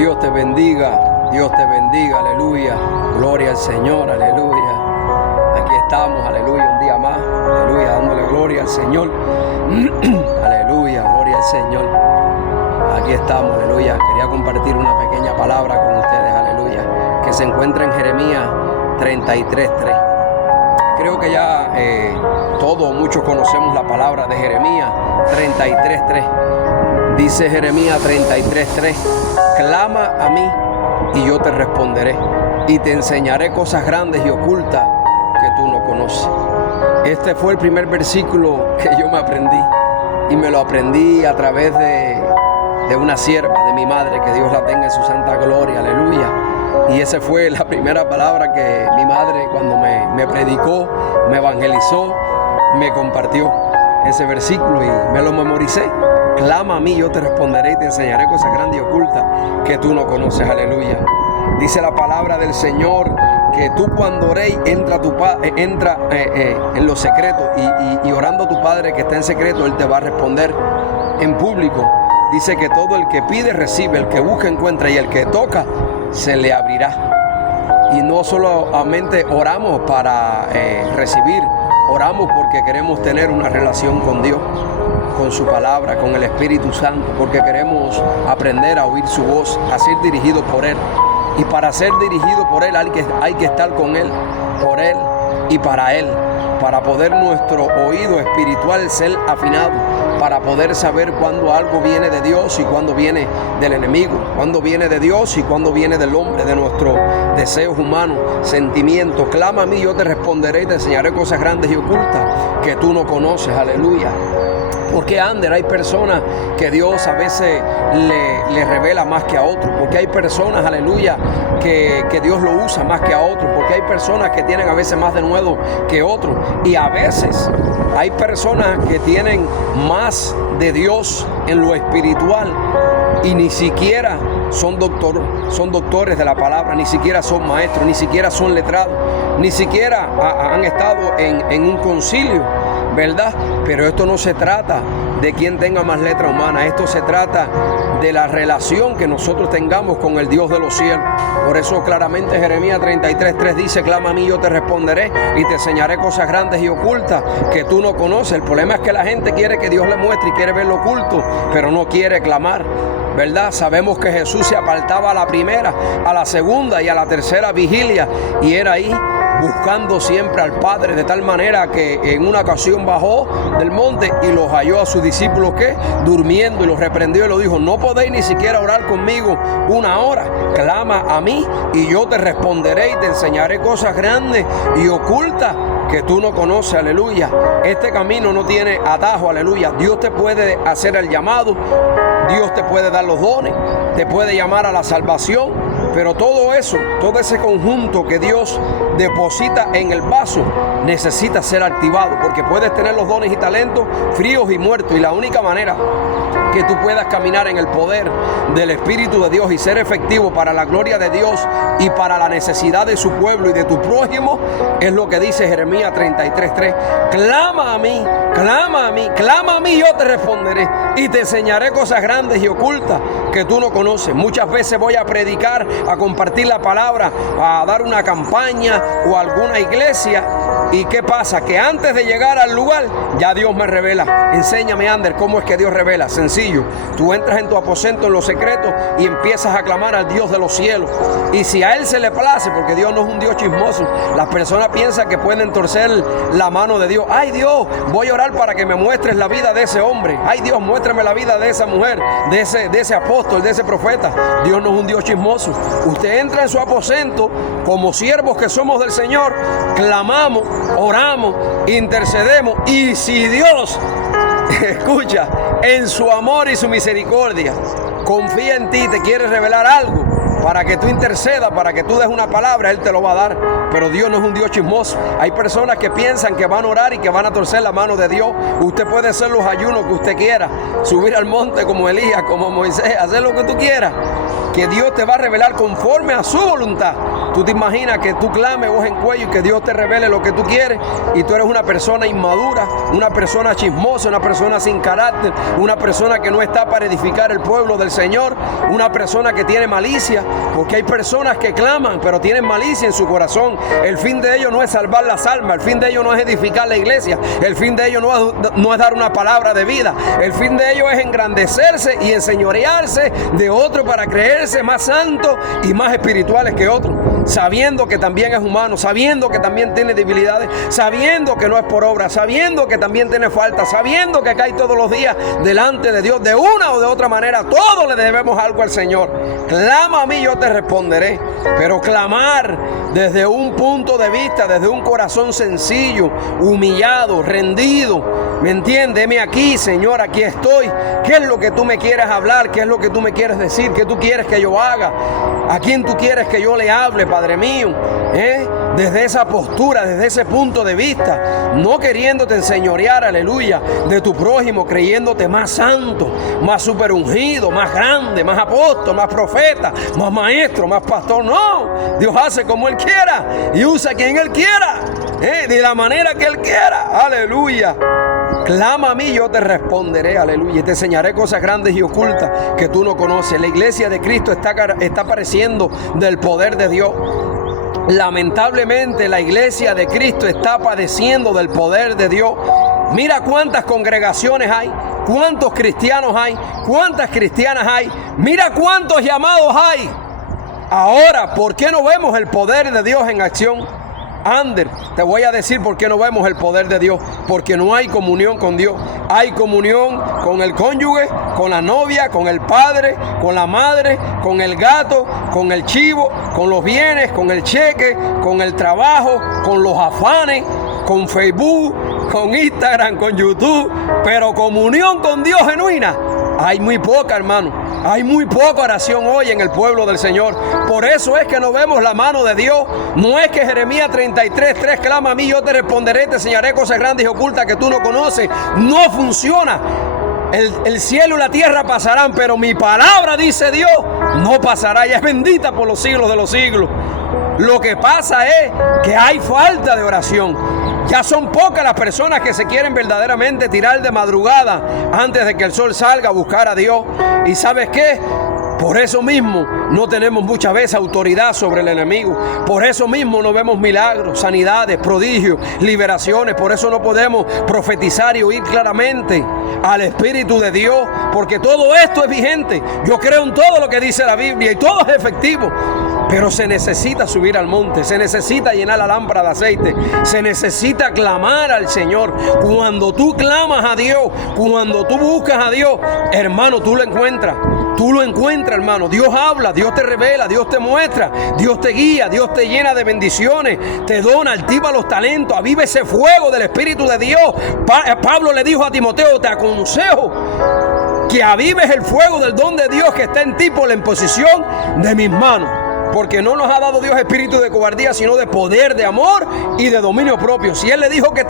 Dios te bendiga, aleluya. Gloria al Señor, aleluya. Aquí estamos, aleluya, un día más, aleluya, dándole gloria al Señor. Aleluya, gloria al Señor. Aquí estamos, aleluya. Quería compartir una pequeña palabra con ustedes, aleluya, que se encuentra en Jeremías 33:3. Creo que ya todos, muchos conocemos la palabra de Jeremías 33:3. Dice Jeremías 33:3, clama a mí y yo te responderé y te enseñaré cosas grandes y ocultas que tú no conoces. Este fue el primer versículo que yo me aprendí y me lo aprendí a través de una sierva de mi madre, que Dios la tenga en su santa gloria, aleluya. Y esa fue la primera palabra que mi madre, cuando me predicó, me evangelizó, me compartió ese versículo y me lo memoricé. Clama a mí, yo te responderé y te enseñaré cosas grandes y ocultas que tú no conoces, aleluya. Dice la palabra del Señor que tú cuando oréis entra en los secretos y orando a tu Padre que está en secreto, Él te va a responder en público. Dice que todo el que pide recibe, el que busca encuentra y el que toca se le abrirá. Y no solamente oramos para recibir, oramos porque queremos tener una relación con Dios, con su palabra, con el Espíritu Santo, porque queremos aprender a oír su voz, a ser dirigido por Él. Y para ser dirigido por Él hay que estar con Él, por Él y para Él, para poder nuestro oído espiritual ser afinado, para poder saber cuándo algo viene de Dios y cuándo viene del enemigo, cuándo viene de Dios y cuándo viene del hombre, de nuestros deseos humanos, sentimientos. Clama a mí, yo te responderé y te enseñaré cosas grandes y ocultas que tú no conoces, aleluya. Porque Ander, hay personas que Dios a veces le revela más que a otros, porque hay personas, aleluya, que Dios lo usa más que a otros, porque hay personas que tienen a veces más de nuevo que otros, y a veces hay personas que tienen más de Dios en lo espiritual y ni siquiera son doctores de la palabra, ni siquiera son maestros, ni siquiera son letrados, ni siquiera han estado en un concilio, ¿verdad? Pero esto no se trata de quien tenga más letra humana, esto se trata de la relación que nosotros tengamos con el Dios de los cielos. Por eso claramente Jeremías 33:3 dice, clama a mí, yo te responderé y te enseñaré cosas grandes y ocultas que tú no conoces. El problema es que la gente quiere que Dios le muestre y quiere ver lo oculto, pero no quiere clamar, ¿verdad? Sabemos que Jesús se apartaba a la primera, a la segunda y a la tercera vigilia y era ahí buscando siempre al Padre, de tal manera que en una ocasión bajó del monte y los halló a sus discípulos que durmiendo, y los reprendió y los dijo, no podéis ni siquiera orar conmigo una hora. Clama a mí y yo te responderé y te enseñaré cosas grandes y ocultas que tú no conoces, aleluya. Este camino no tiene atajo, aleluya. Dios te puede hacer el llamado, Dios te puede dar los dones, te puede llamar a la salvación, pero todo eso, todo ese conjunto que Dios deposita en el vaso necesita ser activado, porque puedes tener los dones y talentos fríos y muertos, y la única manera que tú puedas caminar en el poder del Espíritu de Dios y ser efectivo para la gloria de Dios y para la necesidad de su pueblo y de tu prójimo es lo que dice Jeremías 33:3. Clama a mí, clama a mí, clama a mí, yo te responderé y te enseñaré cosas grandes y ocultas que tú no conoces. Muchas veces voy a predicar, a compartir la palabra, a dar una campaña o a alguna iglesia. ¿Y qué pasa? Que antes de llegar al lugar, ya Dios me revela. Enséñame, Ander, cómo es que Dios revela. Sencillo. Tú entras en tu aposento en los secretos y empiezas a clamar al Dios de los cielos. Y si a Él se le place, porque Dios no es un Dios chismoso, las personas piensan que pueden torcer la mano de Dios. Ay, Dios, voy a orar para que me muestres la vida de ese hombre. Ay, Dios, muéstrame la vida de esa mujer, de ese apóstol, de ese profeta. Dios no es un Dios chismoso. Usted entra en su aposento como siervos que somos del Señor, clamamos, oramos, intercedemos, y si Dios escucha en su amor y su misericordia, confía en ti, te quiere revelar algo para que tú intercedas, para que tú des una palabra, Él te lo va a dar. Pero Dios no es un Dios chismoso. Hay personas que piensan que van a orar y que van a torcer la mano de Dios. Usted puede hacer los ayunos que usted quiera, subir al monte como Elías, como Moisés, hacer lo que tú quieras, que Dios te va a revelar conforme a su voluntad Tú te imaginas que tú clames voz en cuello y que Dios te revele lo que tú quieres y tú eres una persona inmadura, una persona chismosa, una persona sin carácter, una persona que no está para edificar el pueblo del Señor, una persona que tiene malicia, porque hay personas que claman pero tienen malicia en su corazón. El fin de ellos no es salvar las almas, el fin de ellos no es edificar la iglesia, el fin de ellos no es dar una palabra de vida, el fin de ellos es engrandecerse y enseñorearse de otro para creerse más santos y más espirituales que otros, sabiendo que también es humano, sabiendo que también tiene debilidades, sabiendo que no es por obra, sabiendo que también tiene falta, sabiendo que cae todos los días delante de Dios de una o de otra manera. Todos le debemos algo al Señor. Clama a mí, yo te responderé. Pero clamar desde un punto de vista, desde un corazón sencillo, humillado, rendido, ¿me entiendes? Heme aquí, Señor, aquí estoy. ¿Qué es lo que tú me quieres hablar? ¿Qué es lo que tú me quieres decir? ¿Qué tú quieres que yo haga? ¿A quién tú quieres que yo le hable, Padre mío? Desde esa postura, desde ese punto de vista, no queriéndote enseñorear, aleluya, de tu prójimo, creyéndote más santo, más super ungido, más grande, más apóstol, más profeta, más maestro, más pastor. No, Dios hace como Él quiera y usa a quien Él quiera, de la manera que Él quiera, aleluya. Clama a mí, yo te responderé, aleluya, y te enseñaré cosas grandes y ocultas que tú no conoces. La iglesia de Cristo está padeciendo del poder de Dios. Lamentablemente la iglesia de Cristo está padeciendo del poder de Dios. Mira cuántas congregaciones hay, cuántos cristianos hay, cuántas cristianas hay, mira cuántos llamados hay. Ahora, ¿por qué no vemos el poder de Dios en acción? Ander, te voy a decir por qué no vemos el poder de Dios. Porque no hay comunión con Dios. Hay comunión con el cónyuge, con la novia, con el padre, con la madre, con el gato, con el chivo, con los bienes, con el cheque, con el trabajo, con los afanes, con Facebook, con Instagram, con YouTube. Pero comunión con Dios genuina hay muy poca, hermano. Hay muy poca oración hoy en el pueblo del Señor. Por eso es que no vemos la mano de Dios. No es que Jeremías 33:3 clama a mí, yo te responderé, te enseñaré cosas grandes y ocultas que tú no conoces. No funciona. El cielo y la tierra pasarán, pero mi palabra, dice Dios, no pasará. Ella es bendita por los siglos de los siglos. Lo que pasa es que hay falta de oración. Ya son pocas las personas que se quieren verdaderamente tirar de madrugada antes de que el sol salga a buscar a Dios. ¿Y sabes qué? Por eso mismo no tenemos muchas veces autoridad sobre el enemigo. Por eso mismo no vemos milagros, sanidades, prodigios, liberaciones. Por eso no podemos profetizar y oír claramente al Espíritu de Dios. Porque todo esto es vigente. Yo creo en todo lo que dice la Biblia y todo es efectivo. Pero se necesita subir al monte, se necesita llenar la lámpara de aceite, se necesita clamar al Señor. Cuando tú clamas a Dios, cuando tú buscas a Dios, hermano, tú lo encuentras. Tú lo encuentras, hermano. Dios habla, Dios te revela, Dios te muestra, Dios te guía, Dios te llena de bendiciones, te dona, activa los talentos, aviva ese fuego del Espíritu de Dios. Pablo le dijo a Timoteo, te aconsejo que avives el fuego del don de Dios que está en ti por la imposición de mis manos. Porque no nos ha dado Dios espíritu de cobardía, sino de poder, de amor y de dominio propio. Si Él le dijo que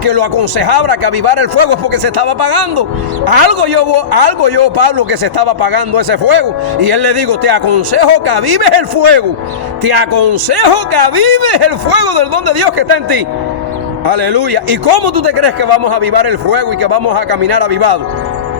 que lo aconsejara que avivara el fuego, es porque se estaba apagando. Algo yo, Pablo, que se estaba apagando ese fuego. Y Él le dijo, te aconsejo que avives el fuego. Te aconsejo que avives el fuego del don de Dios que está en ti. Aleluya. ¿Y cómo tú te crees que vamos a avivar el fuego y que vamos a caminar avivados?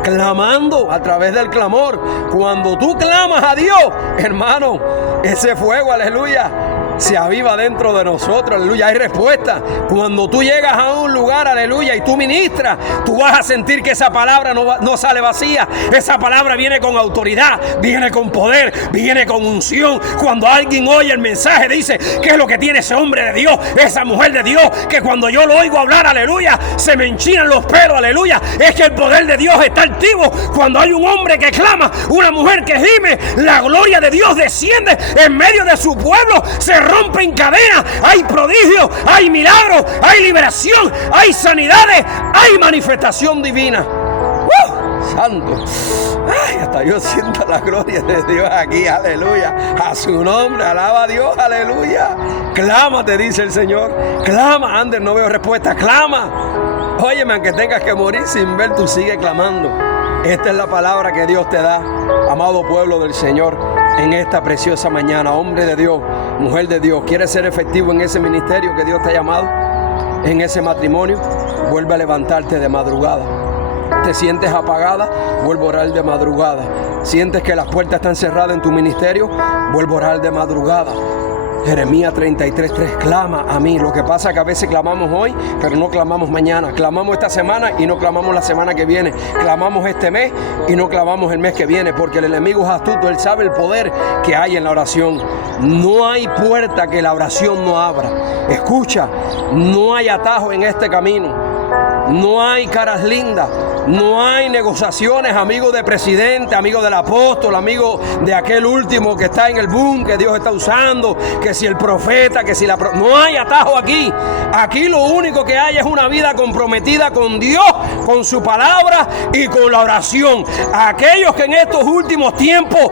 Clamando a través del clamor. Cuando tú clamas a Dios, hermano, ese fuego, aleluya, se aviva dentro de nosotros, aleluya, hay respuesta. Cuando tú llegas a un lugar, aleluya, y tú ministras, tú vas a sentir que esa palabra no sale vacía. Esa palabra viene con autoridad, viene con poder, viene con unción. Cuando alguien oye el mensaje, dice, ¿qué es lo que tiene ese hombre de Dios, esa mujer de Dios? Que cuando yo lo oigo hablar, aleluya, se me enchinan los pelos, aleluya. Es que el poder de Dios está activo. Cuando hay un hombre que clama, una mujer que gime, la gloria de Dios desciende en medio de su pueblo, se rompen cadenas, hay prodigios, hay milagros, hay liberación, hay sanidades, hay manifestación divina. Santo. Ay, hasta yo siento la gloria de Dios aquí, aleluya. A su nombre, alaba a Dios, aleluya. Clama, te dice el Señor. Clama, Ander, no veo respuesta, clama. Óyeme, aunque tengas que morir sin ver, tú sigue clamando. Esta es la palabra que Dios te da, amado pueblo del Señor, en esta preciosa mañana. Hombre de Dios, mujer de Dios, ¿quieres ser efectivo en ese ministerio que Dios te ha llamado? En ese matrimonio, vuelve a levantarte de madrugada. ¿Te sientes apagada? Vuelve a orar de madrugada. ¿Sientes que las puertas están cerradas en tu ministerio? Vuelve a orar de madrugada. Jeremías 33:3, clama a mí. Lo que pasa es que a veces clamamos hoy, pero no clamamos mañana. Clamamos esta semana y no clamamos la semana que viene. Clamamos este mes y no clamamos el mes que viene, porque el enemigo es astuto. Él sabe el poder que hay en la oración. No hay puerta que la oración no abra. Escucha, no hay atajo en este camino. No hay caras lindas. No hay negociaciones, amigo de presidente, amigo del apóstol, amigo de aquel último que está en el boom, que Dios está usando, que si el profeta, que si la... No hay atajo aquí. Aquí lo único que hay es una vida comprometida con Dios, con su palabra y con la oración. Aquellos que en estos últimos tiempos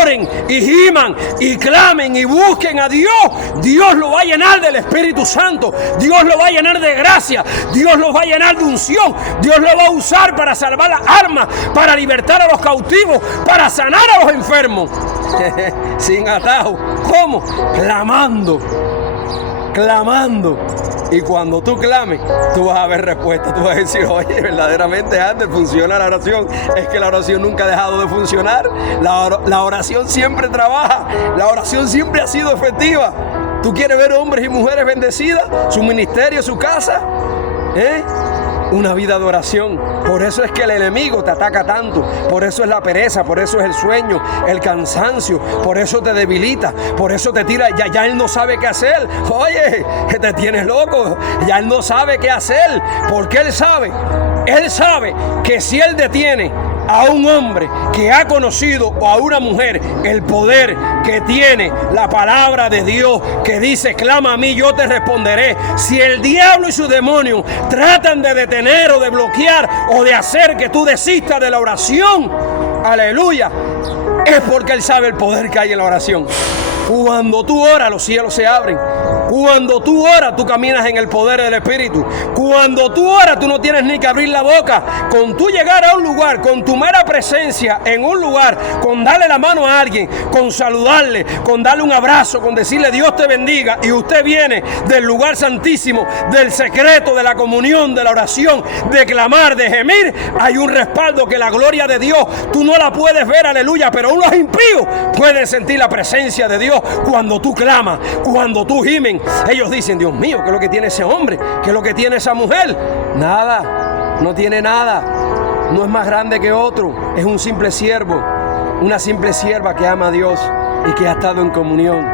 oren y giman y clamen y busquen a Dios, Dios lo va a llenar del Espíritu Santo, Dios lo va a llenar de gracia, Dios lo va a llenar de unción, Dios lo va a usar para salvar las almas, para libertar a los cautivos, para sanar a los enfermos. Sin atajo. ¿Cómo? Clamando. Y cuando tú clames, tú vas a ver respuesta. Tú vas a decir, oye, verdaderamente antes funciona la oración. Es que la oración nunca ha dejado de funcionar. La oración siempre trabaja. La oración siempre ha sido efectiva. ¿Tú quieres ver hombres y mujeres bendecidas? Su ministerio, su casa. Una vida de oración. Por eso es que el enemigo te ataca tanto. Por eso es la pereza, por eso es el sueño, el cansancio, por eso te debilita, por eso te tira. Ya él no sabe qué hacer. Oye, te tienes loco. Ya él no sabe qué hacer. Porque él sabe que si él detiene a un hombre que ha conocido o a una mujer el poder que tiene la palabra de Dios, que dice, clama a mí, yo te responderé. Si el diablo y sus demonios tratan de detener o de bloquear o de hacer que tú desistas de la oración, aleluya, es porque él sabe el poder que hay en la oración. Cuando tú oras, los cielos se abren. Cuando tú oras, tú caminas en el poder del Espíritu. Cuando tú oras, tú no tienes ni que abrir la boca. Con tú llegar a un lugar, con tu mera presencia en un lugar, con darle la mano a alguien, con saludarle, con darle un abrazo, con decirle Dios te bendiga, y usted viene del lugar santísimo, del secreto, de la comunión, de la oración, de clamar, de gemir, hay un respaldo que la gloria de Dios, tú no la puedes ver, aleluya, pero los impíos pueden sentir la presencia de Dios cuando tú clamas, cuando tú gimen. Ellos dicen, Dios mío, ¿qué es lo que tiene ese hombre? ¿Qué es lo que tiene esa mujer? Nada, no tiene nada. No es más grande que otro. Es un simple siervo, una simple sierva que ama a Dios y que ha estado en comunión.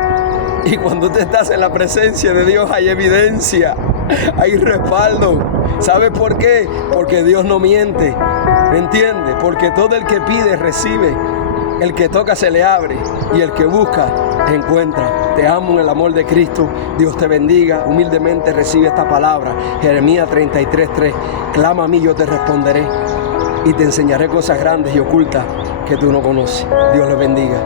Y cuando tú estás en la presencia de Dios hay evidencia, hay respaldo. ¿Sabes por qué? Porque Dios no miente, ¿me entiendes? Porque todo el que pide recibe, el que toca se le abre y el que busca encuentra. Te amo en el amor de Cristo. Dios te bendiga. Humildemente recibe esta palabra. Jeremías 33:3. Clama a mí, yo te responderé y te enseñaré cosas grandes y ocultas que tú no conoces. Dios les bendiga.